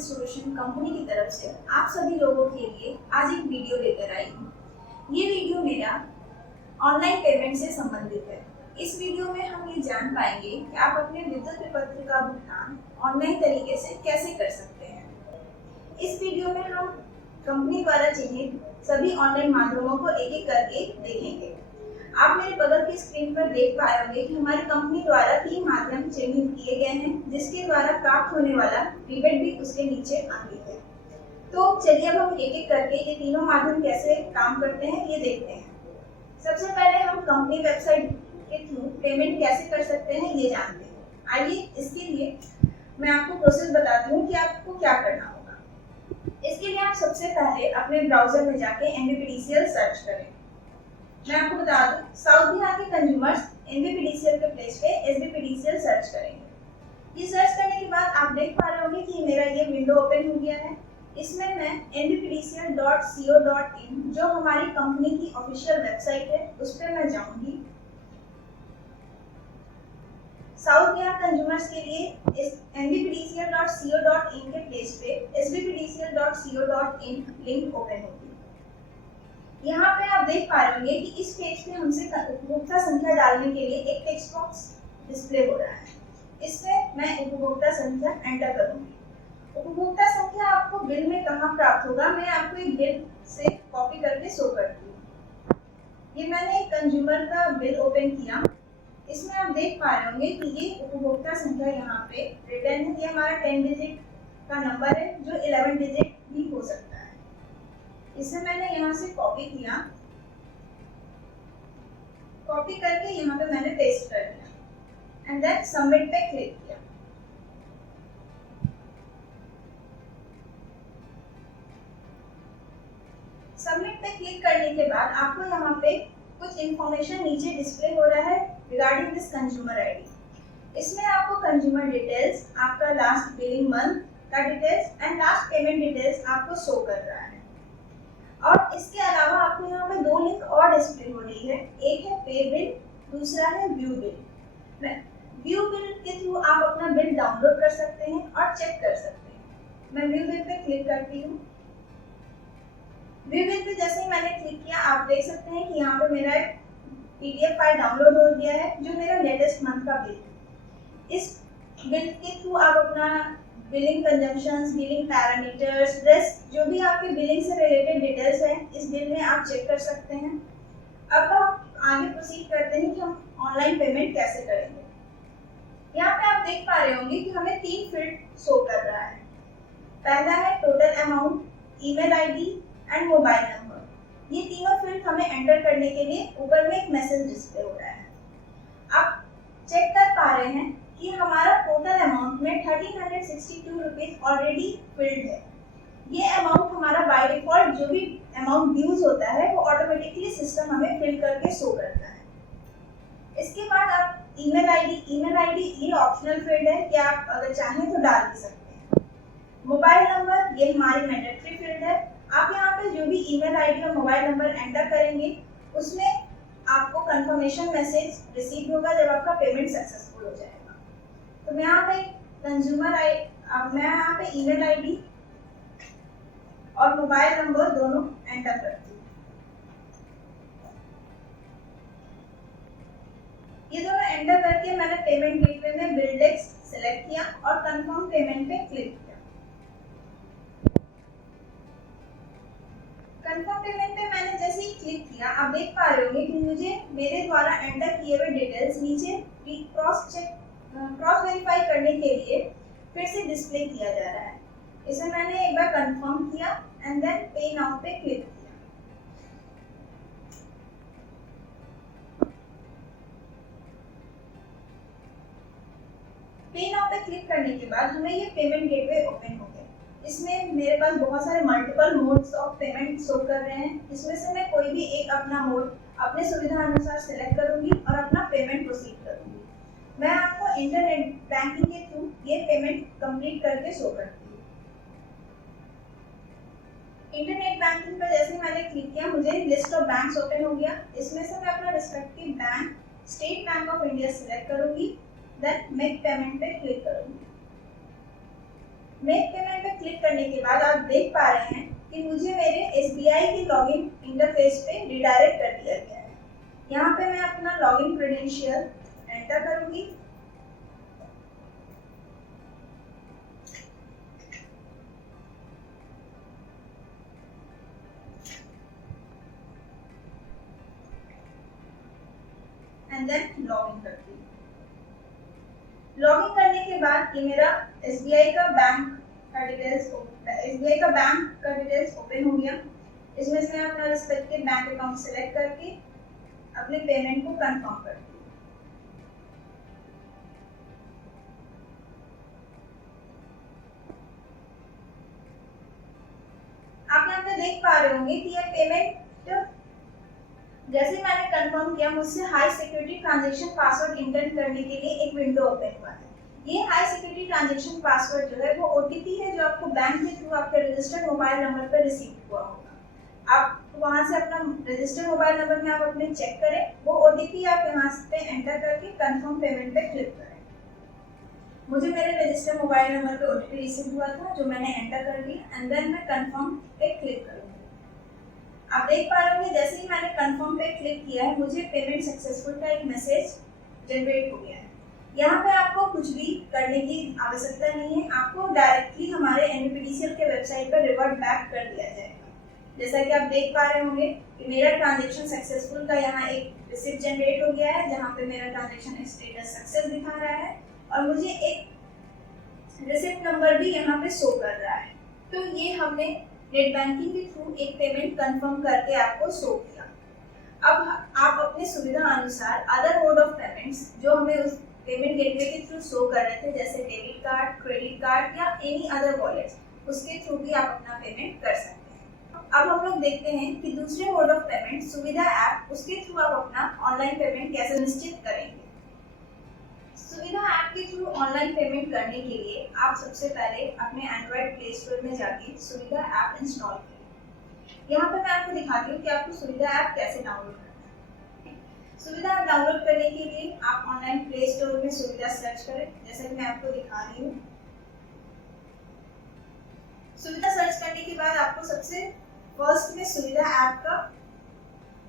Solution company की तरफ से आप सभी लोगों के लिए आज एक वीडियो लेकर आई हूँ। ये वीडियो मेरा ऑनलाइन पेमेंट से संबंधित है। इस वीडियो में हम ये जान पाएंगे कि आप अपने विद्युत विपत्र का भुगतान ऑनलाइन तरीके से कैसे कर सकते हैं। इस वीडियो में हम कंपनी द्वारा चिन्हित सभी ऑनलाइन माध्यमों को एक एक करके देखेंगे। आप मेरे बगल की स्क्रीन पर देख पा रहे होंगे कि हमारी कंपनी द्वारा 3 माध्यम चिन्हित किए गए हैं, जिसके द्वारा प्राप्त होने वाला रिबेट भी उसके नीचे अंकित है। तो चलिए अब हम एक एक करके ये तीनों माध्यम कैसे काम करते हैं ये देखते हैं। सबसे पहले हम कंपनी वेबसाइट के थ्रू पेमेंट कैसे कर सकते हैं ये जानते हैं। आइए इसके लिए मैं आपको प्रोसेस बताती हूँ कि आपको क्या करना होगा। इसके लिए आप सबसे पहले अपने ब्राउजर में जाके एनबीपीडीसीएल सर्च करें। मैं आपको बता दूं, साउथ बिहार के कंज्यूमर्स एनबीपीडीसीएल के प्लेस पे एसबीपीडीसीएल सर्च करेंगे। ये सर्च करने के बाद आप देख पा रहे होंगे कि मेरा ये विंडो ओपन हो गया है। इसमें मैं nbpdcl.co.in जो हमारी कंपनी की ऑफिशियल वेबसाइट है उस पर मैं जाऊंगी। साउथ बिहार कंज्यूमर्स के लिए इस nbpdcl.co.in के प्लेस पे sbpdcl.co.in लिंक ओपन होगी। यहाँ पे आप देख पा रहे होंगे कि इस पेज पे हमसे उपभोक्ता संख्या डालने के लिए एक टेक्स्ट बॉक्स डिस्प्ले हो रहा है। इसमें मैं उपभोक्ता संख्या एंटर करूंगी। उपभोक्ता संख्या आपको बिल में कहाँ प्राप्त होगा, मैं आपको एक बिल से कॉपी करके शो करती हूँ। ये मैंने एक कंज्यूमर का बिल ओपन किया। इसमें आप देख पा रहे होंगे कि ये उपभोक्ता संख्या यहाँ पे रिटर्न है। ये हमारा 10 डिजिट का नंबर है जो 11 डिजिट भी हो सकता है। इसे मैंने यहाँ से कॉपी किया, कॉपी करके यहाँ पे मैंने पेस्ट कर दिया एंड देन सबमिट पे क्लिक किया। सबमिट पे क्लिक करने के बाद आपको यहाँ पे कुछ इंफॉर्मेशन नीचे डिस्प्ले हो रहा है रिगार्डिंग दिस कंज्यूमर आईडी। इसमें आपको कंज्यूमर डिटेल्स, आपका लास्ट बिलिंग मंथ का details and last payment details आपको शो कर रहा है। और इसके अलावा आपको यहाँ पे 2 लिंक और डिस्प्ले हो रही है। एक है पे बिल, दूसरा है व्यू बिल। व्यू बिल के थ्रू आप अपना बिल डाउनलोड कर सकते हैं और चेक कर सकते हैं। मैं व्यू बिल पे क्लिक करती हूँ। व्यू बिल पे जैसे ही मैंने क्लिक किया आप देख सकते हैं कि यहाँ पे मेरा एक पीडीएफ फाइल डाउनलोड हो गया है जो मेरा लेटेस्ट मंथ का बिल है। इस बिल के थ्रू आप अपना billing consumptions, billing parameters, rest जो भी आपके बिलिंग से रिलेटेड डिटेल्स हैं इस बिल में आप चेक कर सकते हैं। अब हम आगे प्रोसीड करते हैं कि हम ऑनलाइन पेमेंट कैसे करेंगे। यहाँ पे आप देख पा रहे होंगे कि हमें 3 फील्ड शो कर रहा है। पहला है total amount, email ID and mobile number. ये तीनों फील्ड हमें एंटर करने के लिए ऊपर में एक मैसेज डिस्प्ले हो रहा है। आप चेक कर पा रहे हैं कि हमारा टोटल अमाउंट में 1362 रुपीज ऑलरेडी फिल्ड है। ये अमाउंट हमारा बाय डिफॉल्ट जो भी अमाउंट ड्यूज होता है वो ऑटोमेटिकली सिस्टम हमें फिल करके शो करता है। इसके बाद आप ईमेल आईडी ये ऑप्शनल फील्ड है कि आप अगर चाहें तो डाल भी सकते हैं। मोबाइल नंबर ये हमारी मैंडेटरी फील्ड है। आप यहाँ पे जो भी ईमेल आईडी और मोबाइल नंबर एंटर करेंगे उसमें आपको कंफर्मेशन मैसेज रिसीव होगा जब आपका पेमेंट सक्सेसफुल हो जाएगा। तो मैं यहाँ पे मैं यहाँ पे ईमेल आईडी और मोबाइल नंबर दोनों एंटर करती हूँ। ये दोनों एंटर करके मैंने पेमेंट गेटवे में बिल टेक्स्ट सेलेक्ट किया और कंफर्म पेमेंट पे क्लिक किया। कंफर्म पेमेंट पे मैंने जैसे ही क्लिक किया आप देख पा रहे होंगे कि मुझे मेरे द्वारा एंटर किए हुए डिटेल्स नीचे क्रॉस वेरीफाई करने के लिए फिर से डिस्प्ले किया जा रहा है। इसे मैंने एक बार कंफर्म किया एंड देन पे नाउ पे क्लिक किया। पे नाउ पे क्लिक करने के बाद हमें ये पेमेंट गेटवे ओपन हो गया। इसमें मेरे पास बहुत सारे multiple modes of payment show कर रहे हैं। इसमें से मैं कोई भी एक अपना मोड अपने सुविधा अनुसार सेलेक्ट करूंगी और अपना पेमेंट प्रोसीड करूंगी। मैं आपको इंटरनेट बैंकिंग के थ्रू ये पेमेंट कंप्लीट करके शो करती हूँ। इंटरनेट बैंकिंग पर जैसे मैंने क्लिक किया मुझे लिस्ट ऑफ बैंक्स ओपन हो गया। इसमें से मैं अपना respective bank state bank of India select करूंगी, देन मेक पेमेंट पे क्लिक करूंगी। मेक पेमेंट पे क्लिक करने के बाद आप देख पा रहे हैं कि मुझे मेरे SBI के लॉगिन इंटरफेस पे रिडायरेक्ट कर दिया गया है। यहाँ पे मैं अपना लॉगिन क्रेडेंशियल एंटर करूंगी। एंड देन लॉगिन करती हूँ। लॉगिन करने के बाद ये मेरा SBI का बैंक का डिटेल्स ओपन हो गया। इसमें से मैं अपना रिस्पेक्टिव बैंक अकाउंट सेलेक्ट करके अपने पेमेंट को कंफर्म करती हूँ। आप यहाँ पे देख पा रहे होंगे कि यह पेमेंट जैसे मैंने कंफर्म किया, मुझसे high security transaction password inter करने के लिए एक विंडो ओपन हुआ है। ये हाई सिक्योरिटी ट्रांजैक्शन पासवर्ड जो है वो OTP है जो आपको बैंक के थ्रू आपके रजिस्टर्ड मोबाइल नंबर पर रिसीव हुआ होगा। आप वहां से अपना रजिस्टर्ड मोबाइल नंबर में आप अपने चेक करें, वो OTP आप यहाँ पे एंटर करके कंफर्म पेमेंट पे क्लिक करें। मुझे मेरे रजिस्टर्ड मोबाइल नंबर पे OTP रिसीव हुआ था जो मैंने एंटर कर दिया एंड देन मैं कंफर्म पे क्लिक करूंगी। आप देख पा रहे होंगे जैसे ही मैंने कंफर्म पे क्लिक किया है मुझे पेमेंट सक्सेसफुल का एक मैसेज जनरेट हो गया है। यहाँ पे आपको कुछ भी करने की आवश्यकता नहीं है, आपको डायरेक्टली हमारे NPTCL के वेबसाइट पर रिवर्ट बैक कर दिया जाएगा। जैसा कि आप देख पा रहे होंगे कि मेरा ट्रांजेक्शन सक्सेसफुल का यहाँ एक रिसिप्ट जनरेट हो गया है जहाँ पे मेरा ट्रांजेक्शन स्टेटस सक्सेस दिखा रहा है और मुझे एक रिसिप्ट नंबर भी यहाँ पे शो कर रहा है। तो ये हमने नेट बैंकिंग के थ्रू एक पेमेंट कंफर्म करके आपको शो किया। अब आप अपने सुविधा अनुसार अदर मोड ऑफ पेमेंट्स जो हमें उस पेमेंट गेटवे के थ्रू शो कर रहे थे जैसे डेबिट कार्ड, क्रेडिट कार्ड या एनी अदर वॉलेट, उसके थ्रू भी आप अपना पेमेंट कर सकते हैं। अब हम लोग देखते हैं कि दूसरे मोड ऑफ पेमेंट सुविधा ऐप, उसके थ्रू आप अपना ऑनलाइन पेमेंट कैसे निश्चित करेंगे। सुविधा ऐप के थ्रू ऑनलाइन पेमेंट करने के लिए आप सबसे पहले अपने एंड्रॉइड प्ले स्टोर में जाके सुविधा ऐप इंस्टॉल करें। यहाँ पे मैं आपको दिखाती हूँ कि आपको सुविधा ऐप कैसे डाउनलोड करना है। सुविधा ऐप डाउनलोड करने के लिए आप ऑनलाइन प्ले स्टोर में सुविधा सर्च करें, जैसे कि मैं आपको दिखा रही हूँ। सुविधा सर्च करने के बाद आपको सबसे फर्स्ट में सुविधा ऐप का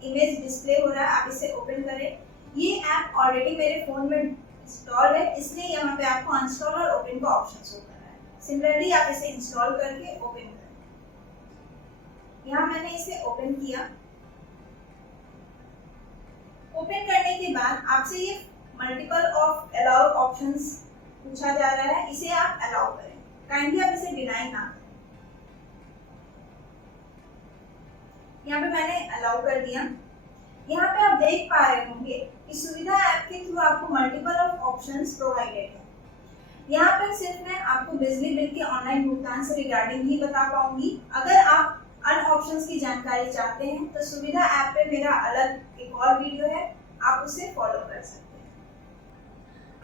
इमेज डिस्प्ले हो रहा है, आप इसे ओपन करें। ये ऐप ऑलरेडी मेरे फोन में इंस्टॉल है, इसलिए यहाँ पे आपको अनइंस्टॉल और ओपन का ऑप्शन शो कर रहा है। सिमिलरली आप इसे इंस्टॉल करके ओपन करें। यहाँ मैंने इसे ओपन किया। ओपन करने के बाद आपसे ये मल्टीपल ऑफ अलाउ ऑप्शंस पूछा जा रहा है, इसे आप अलाउ करें। काइंडली आप इसे डिनाई ना करें। यहाँ पे मैंने अलाउ कर दिया। यहाँ पे आप देख पा रहे होंगे कि सुविधा ऐप के थ्रू आपको मल्टीपल ऑफ ऑप्शंस प्रोवाइडेड है। यहाँ पर सिर्फ मैं आपको बिजली बिल के ऑनलाइन भुगतान से रिगार्डिंग ही बता पाऊंगी। अगर आप अन्य ऑप्शंस की जानकारी चाहते हैं तो सुविधा ऐप पे मेरा अलग एक और वीडियो है, आप उसे फॉलो कर सकते हैं।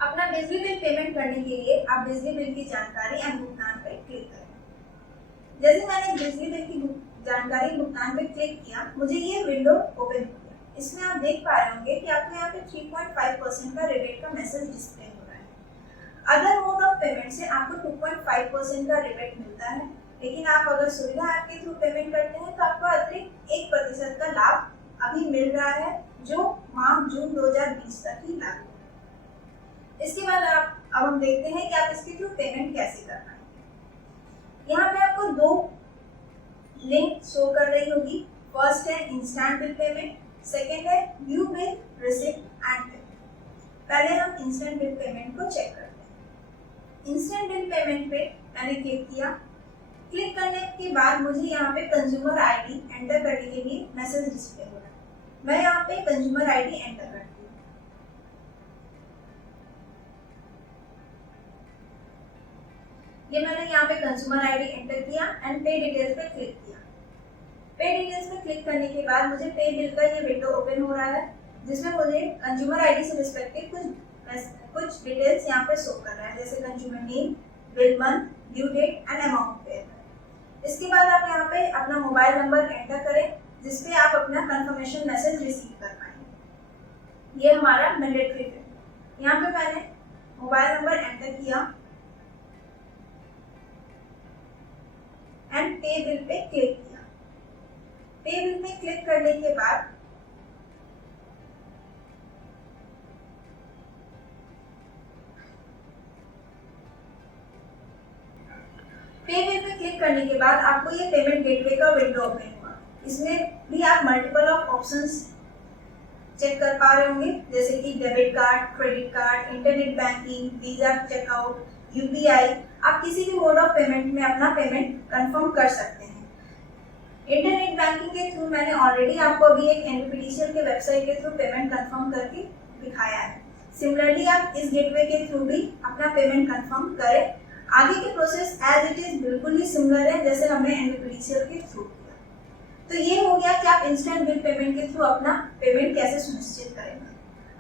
अपना बिजली बिल पेमेंट करने के लिए आप बिजली बिल की जानकारी एंड भुगतान पर क्लिक करें। जैसे मैंने बिजली बिल की जानकारी भुगतान पर क्लिक किया, मुझे ये विंडो ओपन हो गया। इसमें आप देख पा रहे होंगे कि आपको यहाँ पे 3.5% का रिबेट का मैसेज डिस्प्ले हो रहा है। अदर मोड ऑफ पेमेंट से आपको 2.5% का रिबेट मिलता है, लेकिन आप अगर सुविधा ऐप के थ्रू पेमेंट करते हैं तो आपको अतिरिक्त 1% का लाभ अभी मिल रहा है जो माह जून 2020 तक ही लागू है। इसके बाद अब हम देखते हैं कि आप इसके थ्रू पेमेंट कैसे करना है। यहाँ पे आपको दो लिंक शो कर रही होगी। फर्स्ट है इंस्टेंट बिल पेमेंट, सेकेंड है view bill receipt and payment. पहले हम इंस्टेंट बिल पेमेंट को चेक करते हैं। इंस्टेंट बिल पेमेंट पे मैंने क्लिक किया। क्लिक करने के बाद मुझे यहाँ पे कंज्यूमर आईडी एंटर करने के लिए मैसेज डिस्प्ले हो रहा है। मैं यहाँ पे कंज्यूमर आईडी एंटर करती हूँ। ये मैंने यहाँ पे कंज्यूमर आईडी एंटर किया एंड पे डिटेल्स पे क्लिक किया। पे डिटेल्स पे क्लिक करने के बाद मुझे पे बिल का ये विंडो ओपन हो रहा है जिसमें मुझे कंज्यूमर आईडी से रिस्पेक्टिव कुछ डिटेल्स यहाँ पे शो कर रहा है, जैसे consumer name, bill month, due date and amount pay. इसके बाद आप यहाँ पे अपना मोबाइल नंबर एंटर करें जिसपे आप अपना कंफर्मेशन मैसेज रिसीव कर पाएंगे। ये हमारा मैंडेटरी है। यहाँ पे मैंने मोबाइल नंबर एंटर किया। एंड पे बिल पे क्लिक किया। पे बिल पे क्लिक करने के बाद आपको ये पेमेंट गेटवे का विंडो ओपन हुआ। इसमें भी आप मल्टीपल ऑफ ऑप्शंस चेक कर पा रहे होंगे, जैसे कि debit card, credit card, internet banking, Visa checkout, UPI. आप किसी भी मोड ऑफ पेमेंट में अपना पेमेंट कंफर्म कर सकते हैं। इंटरनेट बैंकिंग के थ्रू मैंने ऑलरेडी आपको अभी एक एनपीटीसीएल के वेबसाइट के थ्रू पेमेंट कंफर्म करके दिखाया है। सिमिलरली आप इस गेटवे के थ्रू भी अपना पेमेंट कंफर्म करें। आगे के प्रोसेस एज इट इज बिल्कुल ही सिमिलर है जैसे हमने एनपीटीसीएल के थ्रू किया। तो ये हो गया कि आप इंस्टेंट बिल पेमेंट के थ्रू अपना पेमेंट कैसे सुनिश्चित करेंगे।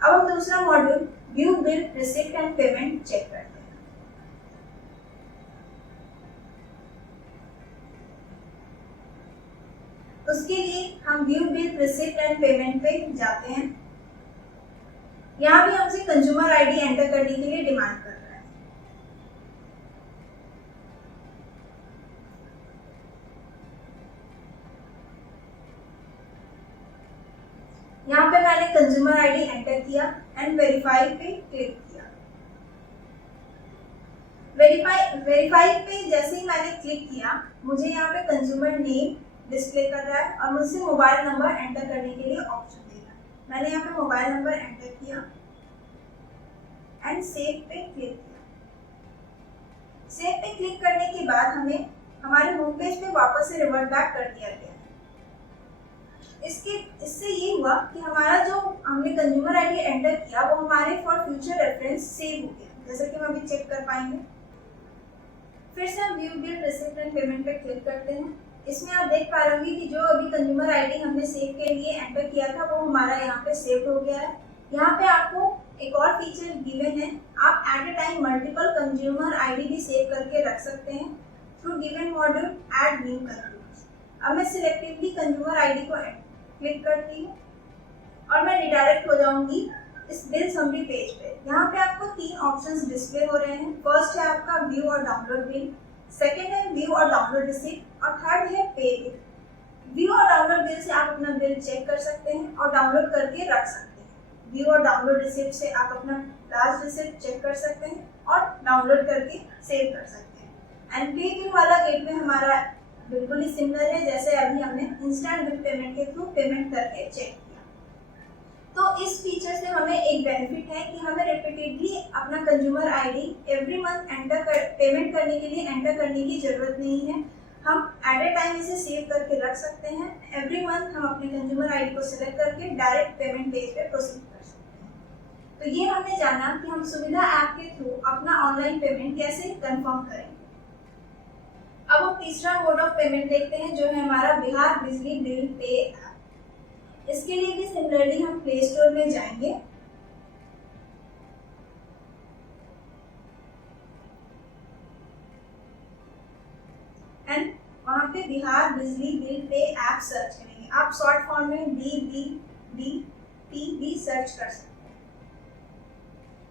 अब हम दूसरा module view bill receipt and payment check करते हैं। उसके लिए हम view bill receipt and payment पे जाते हैं। यहाँ भी हमसे कंज्यूमर आईडी एंटर करने के लिए डिमांड कर रहा है। यहाँ पे मैंने कंज्यूमर आईडी एंटर किया एंड वेरीफाई पे क्लिक किया। वेरीफाई पे जैसे ही मैंने क्लिक किया, मुझे यहाँ पे कंज्यूमर नेम डिस्प्ले कर रहा है और मुझसे मोबाइल नंबर एंटर करने के लिए ऑप्शन देगा। मैंने यहाँ पे मोबाइल नंबर एंटर किया एंड सेव पे क्लिक किया। सेव पे क्लिक करने के बाद हमें हमारे होम पेज पे वापस से रिवर्ट बैक कर दिया गया है। इससे ये हुआ कि हमारा जो हमने कंज्यूमर आईडी एंटर किया वो हमारे फॉर फ्यूचर रेफरेंस सेव हो गया, जैसा कि हम अभी चेक कर पाएंगे। फिर से हम view bill receipt and payment पे क्लिक करते हैं। इसमें आप देख पा रहे होंगे कि जो अभी कंज्यूमर आईडी हमने सेव के लिए एंटर किया था वो हमारा यहाँ पे सेव हो गया है। यहाँ पे आपको एक और फीचर गिवन है, आप at a time multiple consumer ID भी सेव करके रख सकते हैं through given module add new consumers. अब मैं सिलेक्टिवली कंज्यूमर आईडी को क्लिक करती हूँ और मैं रिडायरेक्ट हो जाऊंगी इस बिल समरी पेज पे। यहाँ पे आपको 3 ऑप्शंस डिस्प्ले हो रहे हैं। फर्स्ट है आपका व्यू और डाउनलोड बिल, सेकेंड है व्यू और डाउनलोड रिसिप्ट और थर्ड है पे बिल। व्यू और डाउनलोड बिल से आप अपना बिल चेक कर सकते हैं और डाउनलोड करके रख सकते हैं। व्यू और डाउनलोड रिसिप्ट से आप अपना लास्ट रिसिप्ट चेक कर सकते हैं और डाउनलोड करके सेव कर सकते हैं। एंड पे बिल वाला गेटवे हमारा बिल्कुल ही सिमिलर है जैसे अभी हमने इंस्टेंट बिल पेमेंट के थ्रू पेमेंट करके चेक किया। तो इस फीचर से हमें एक बेनिफिट है कि हमें रिपीटेडली अपना consumer ID every month payment करने के लिए एंटर करने की जरूरत नहीं है। हम एट ए टाइम इसे सेव करके रख सकते हैं। एवरी मंथ हम अपने कंज्यूमर आईडी को सिलेक्ट करके डायरेक्ट पेमेंट पेज पे प्रोसीड कर सकते हैं। तो ये हमने जाना कि हम सुविधा ऐप के थ्रू अपना ऑनलाइन पेमेंट कैसे कंफर्म करेंगे। अब हम तीसरा मोड ऑफ पेमेंट देखते हैं जो है हमारा बिहार बिजली बिल पे ऐप। इसके लिए भी सिमिलरली हम प्ले स्टोर में जाएंगे एंड वहां पे बिहार बिजली बिल पे ऐप सर्च करेंगे। आप शॉर्ट फॉर्म में BBBP भी सर्च कर सकते हैं।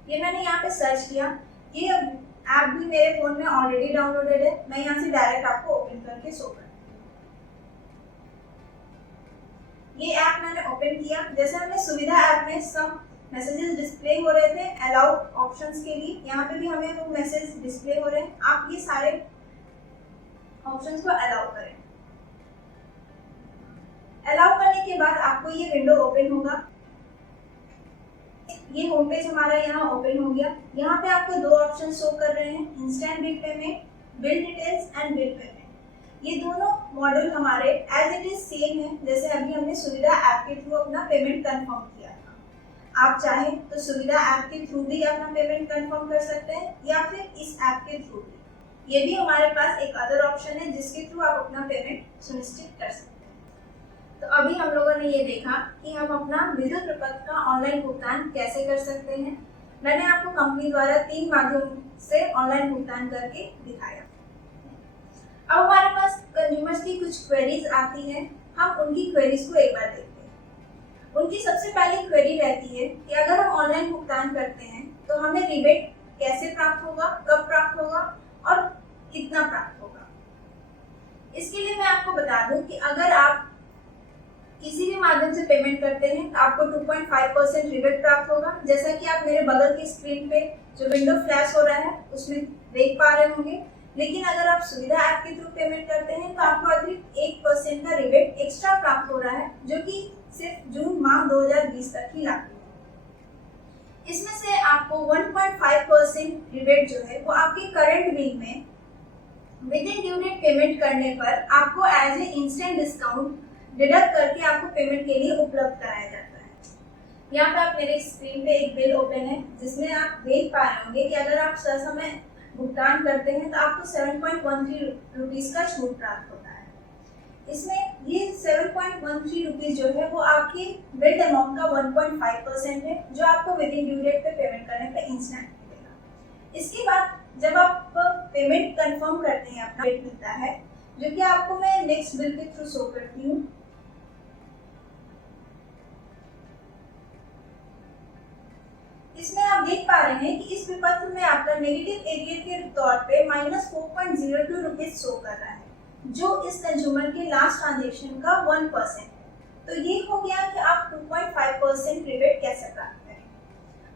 ये मैंने यहाँ पे सर्च किया। ये ऐप भी मेरे फोन में ऑलरेडी डाउनलोडेड है। मैं यहाँ से डायरेक्ट आपको ओपन करके शो करती हूँ। ये ऐप मैंने ओपन किया। जैसे हमने सुविधा ऐप में सब मैसेजेस डिस्प्ले हो रहे थे अलाउ ऑप्शंस के लिए, यहाँ पे भी हमें वो मैसेज डिस्प्ले हो रहे हैं। आप ये सारे ऑप्शंस को अलाउ करें। अलाउ करने के बाद आपको ये विंडो ओपन होगा। ये होम पेज हमारा यहाँ ओपन हो गया। यहाँ पे आपको 2 ऑप्शन शो कर रहे हैं, instant bill payment, bill details and bill payment. ये दोनों मॉड्यूल हमारे एज इट इज सेम है जैसे अभी हमने सुविधा ऐप के थ्रू अपना पेमेंट कंफर्म किया था। आप चाहें तो सुविधा ऐप के थ्रू भी अपना पेमेंट कंफर्म कर सकते हैं या फिर इस ऐप के थ्रू भी। ये भी हमारे पास एक अदर ऑप्शन है जिसके थ्रू आप अपना पेमेंट सुनिश्चित कर सकते हैं। तो अभी हम लोगों ने ये देखा कि हम अपना विद्युत प्रपत्र का ऑनलाइन भुगतान कैसे कर सकते हैं। मैंने आपको कंपनी द्वारा 3 माध्यम से ऑनलाइन भुगतान करके दिखाया। अब हमारे पास कंज्यूमर्स की कुछ क्वेरीज आती हैं, हम उनकी क्वेरीज को एक बार देखते हैं। उनकी सबसे पहली क्वेरी रहती है कि अगर हम ऑनलाइन भुगतान करते हैं तो हमें रिबेट कैसे प्राप्त होगा, कब प्राप्त होगा और कितना प्राप्त होगा। इसके लिए मैं आपको बता दूं कि अगर आप किसी भी माध्यम से पेमेंट करते हैं तो आपको 2.5% रिबेट प्राप्त होगा। जैसा कि आप मेरे बगल की स्क्रीन पे जो विंडो फ्लैश हो रहा है उसमें देख पा रहे होंगे। लेकिन अगर आप सुविधा ऐप के थ्रू पेमेंट करते हैं तो आपको अतिरिक्त 1% का रिबेट एक्स्ट्रा प्राप्त हो रहा है, जो कि सिर्फ जून माह 2020 तक ही लागू है। इसमें से आपको 1.5% रिबेट जो है वो आपके करंट बिल में within due date payment करने पर आपको as a instant discount deduct करके आपको पेमेंट के लिए उपलब्ध कराया जाता है। यहाँ पे आप मेरे स्क्रीन पे एक बिल ओपन है जिसमें आप देख पा रहे होंगे कि अगर आप ससमय भुगतान करते हैं तो आपको 7.13 रुपीज़ का छूट प्राप्त होता है। इसमें ये 7.13 रुपीज़ जो है वो आपके बिल्ड अमाउंट का 1.5% है, जो आपको विद इन ड्यू डेट पे पेमेंट करने पे इंस्टेंट मिलेगा। इसके बाद जब आप पेमेंट कंफर्म करते हैं अपना बिल मिलता है, जो कि आपको मैं नेक्स्ट बिल के थ्रू शो करती हूँ। इसमें आप देख पा रहे हैं कि इस विपत्र में आपका नेगेटिव एरियर के तौर पे -4.02 रुपीज शो कर रहा है, जो इस कंज्यूमर के लास्ट ट्रांजेक्शन का 1% है। तो ये हो गया कि आप 2.5% रिबेट कैसे प्राप्त करें।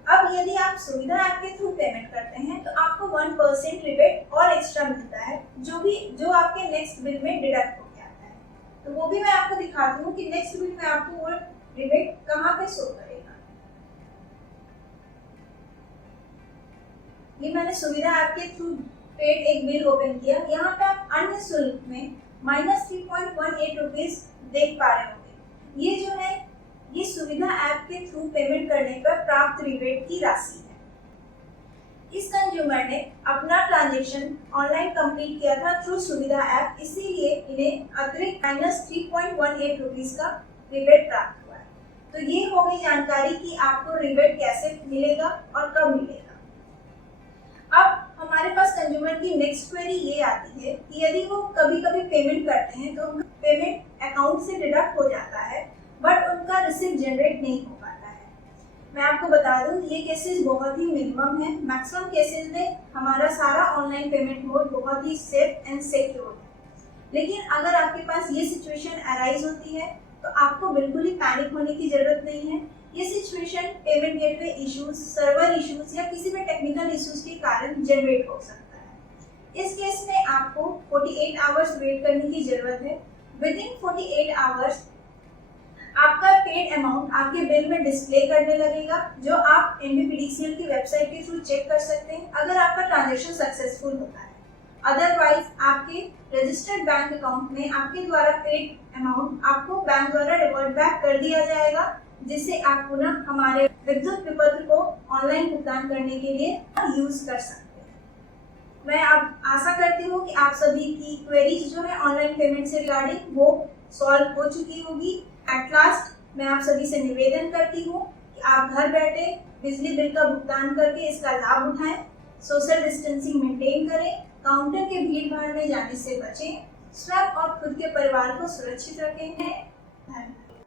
अब यदि आप सुविधा ऐप के थ्रू पेमेंट करते हैं तो आपको 1% रिबेट और एक्स्ट्रा मिलता है, जो आपके नेक्स्ट बिल में डिडक्ट हो जाता है। तो वो भी मैं आपको दिखाती हूँ कि नेक्स्ट बिल में आपको वो रिबेट कहाँ पे शो करेगा। ये मैंने सुविधा ऐप के थ्रू पेड एक बिल ओपन किया। यहाँ पे आप अन्य शुल्क में -3.18 रुपीज देख पा रहे होंगे। ये जो है ये सुविधा ऐप के थ्रू पेमेंट करने पर प्राप्त रिबेट की राशि है। इस कंज्यूमर ने अपना ट्रांजैक्शन ऑनलाइन कंप्लीट किया था थ्रू सुविधा ऐप, इसीलिए इन्हें अतिरिक्त -3.18 रुपीज का रिबेट प्राप्त हुआ है। तो ये हो गई जानकारी कि आपको रिबेट कैसे मिलेगा और कब मिलेगा। अब हमारे पास कंज्यूमर की नेक्स्ट क्वेरी ये आती है कि यदि वो कभी कभी पेमेंट करते हैं तो उनका पेमेंट अकाउंट से डिडक्ट हो जाता है, बट उनका रिसिप्ट जनरेट नहीं हो पाता है। मैं आपको बता दूं ये केसेस बहुत ही मिनिमम है। मैक्सिमम केसेस में हमारा सारा ऑनलाइन पेमेंट मोड बहुत ही सेफ एंड सिक्योर है। लेकिन अगर आपके पास ये सिचुएशन अराइज होती है तो आपको बिल्कुल ही पैनिक होने की जरूरत नहीं है। ये situation payment gateway issues, server issues या किसी भी टेक्निकल इश्यूज के कारण जनरेट हो सकता है। इस केस में आपको 48 आवर्स वेट करने की जरूरत है। विद इन 48 आवर्स आपका पेड अमाउंट आपके बिल में डिस्प्ले करने लगेगा, जो आप NBPDCL की वेबसाइट के थ्रू चेक कर सकते हैं अगर आपका ट्रांजैक्शन सक्सेसफुल होता है। अदरवाइज आपके रजिस्टर्ड बैंक अकाउंट में आपके द्वारा पेड अमाउंट आपको बैंक द्वारा रिवर्ट बैक कर दिया जाएगा, जिससे आप पुनः हमारे विद्युत विपत्र को ऑनलाइन भुगतान करने के लिए यूज कर सकते हैं। मैं अब आशा करती हूँ कि आप सभी की क्वेरीज जो है ऑनलाइन पेमेंट से रिगार्डिंग वो सॉल्व हो चुकी होगी। एट लास्ट मैं आप सभी से निवेदन करती हूँ कि आप घर बैठे बिजली बिल का भुगतान करके इसका लाभ उठाएं, सोशल डिस्टेंसिंग मेंटेन करें, काउंटर के भीड़ भाड़ में जाने से बचें, स्वयं और खुद के परिवार को सुरक्षित रखें।